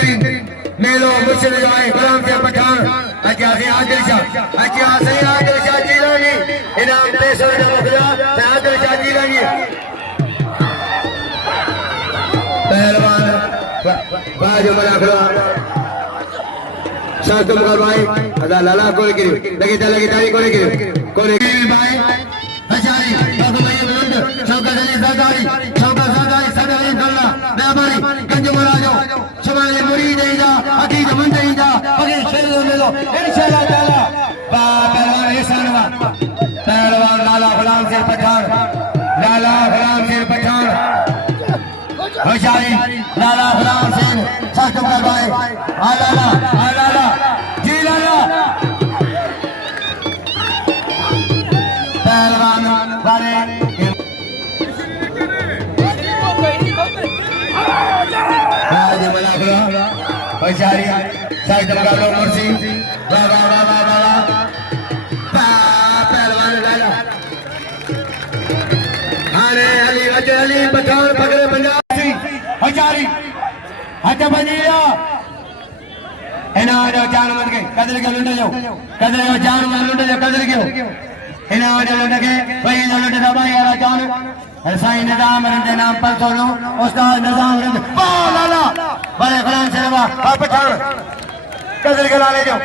बेहतरीन मेलो मुर्शिद जाए गुलाम से पठान अच्छा से आदिल शाह जिलानी इनाम पैसा मुखला आदिल शाह जिलानी पहलवान बाजू बना खड़ा शास्त्र करवाई अदा लाला कोले गिरी लगे तारी कोले गिरी भाई हजारी बाबू भाई बुलंद शौकत अली सरदारी सदरी दल्ला मेहमानी गंज मराजो शमाले मुरीद ईदा अकीद मंद ईदा पगे शेर मेलो इंशाअल्लाह ताला पहलवान एहसानवा पहलवान लाला गुलाम से पठान हजारी लाला गुलाम सिंह शास्त्र करवाई आलाला जी लाला पहलवान वाले हजारी शास्त्र करवाई मुर्शी पहलवान लाला अली पठान पकड़े पंजाब हजारी हट बनिया इना जो जान मत के कदर के लुंडे जो जान मत लुंडे जो कदर के इना जो लुंडे के वही जो लुंडे दबा यारा जान साईं निजाम रंदे नाम पर सोनो उस्ताद निजाम रंदे बा लाला बड़े गुलाम से रवा पठान कदर के लाले जो